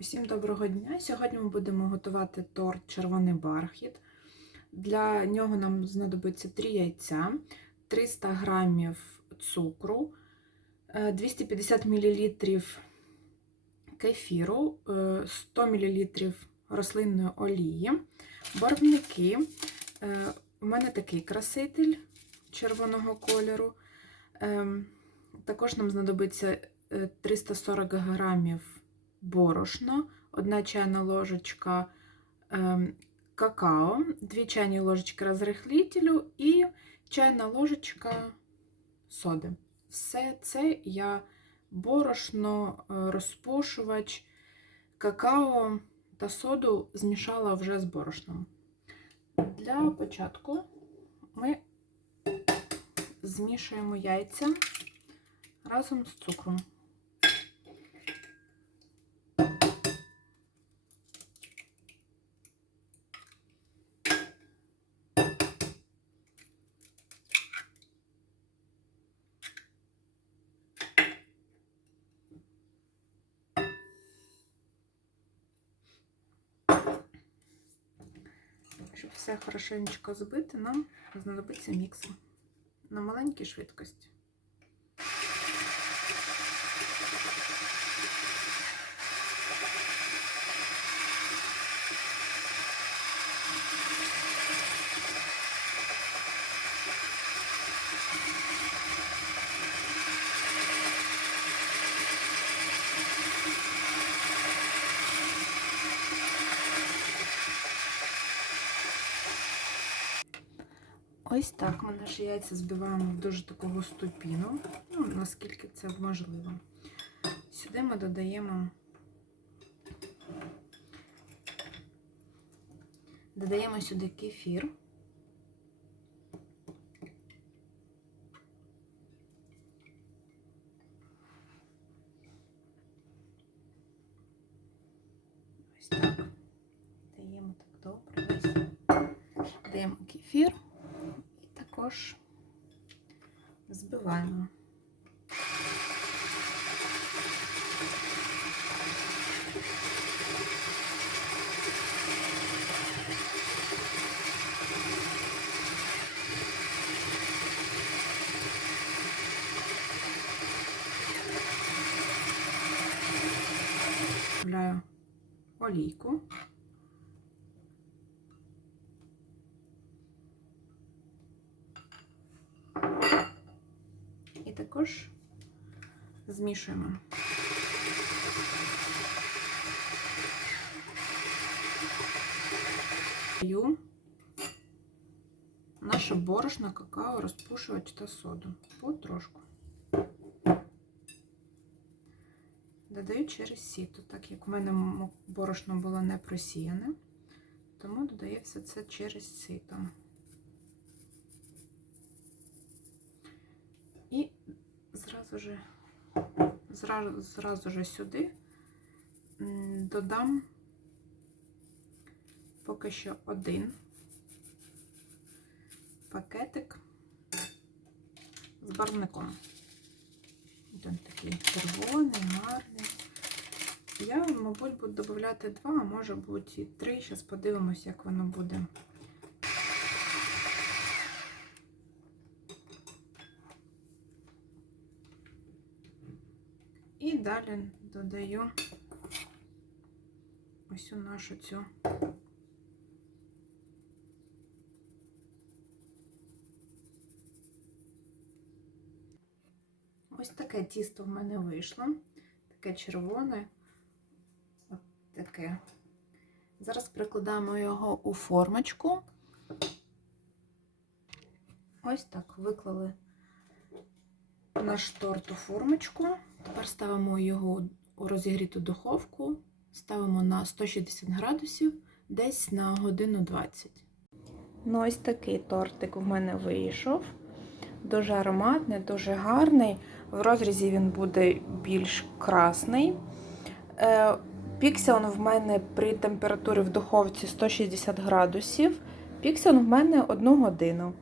Усім доброго дня! Сьогодні ми будемо готувати торт червоний бархіт. Для нього нам знадобиться 3 яйця, 300 г цукру, е, 250 мл кефіру, е, 100 мл рослинної олії, барвники. Е, У мене такий краситель червоного кольору. Ем, Також нам знадобиться е, 340 грамів борошно, 1 чайна ложечка ем, какао, 2 чайні ложечки розрихлителю і чайна ложечка соди. Все це я борошно, е, розпушувач, какао та соду змішала вже з борошном. Для початку ми змішуємо яйця разом з цукром. Щоб все хорошенько збити, нам знадобиться міксер на маленькій швидкості. Ось так ми наші яйця збиваємо в дуже таку густу піну, ну, наскільки це можливо. Сюди ми додаємо додаємо сюди кефір. Ось так. Даємо так добре весь. Даємо кефір також збиваємо. Вставляю олійку. І також змішуємо. Наше борошно, какао, розпушувач та соду. Потрошку. Додаю через сіто, так як у мене борошно було не просіяне, тому додаю все це через сито. Зразу же, зразу, зразу же сюди додам поки що один пакетик з барвником. Він такий червоний, гарний. Я, мабуть, буду додати два, а може бути і три. Зараз подивимось, як воно буде. І далі додаю ось у нашу цю ось таке тісто в мене вийшло, таке червоне, от таке. Зараз прикладаємо його у формочку. Ось так виклали наш торт у формочку. Тепер ставимо його у розігріту духовку, ставимо на 160 градусів, десь на годину 20. Ну, ось такий тортик у мене вийшов. Дуже ароматний, дуже гарний. В розрізі він буде більш красний. Пікся в мене при температурі в духовці 160 градусів. Пікся в мене 1 годину.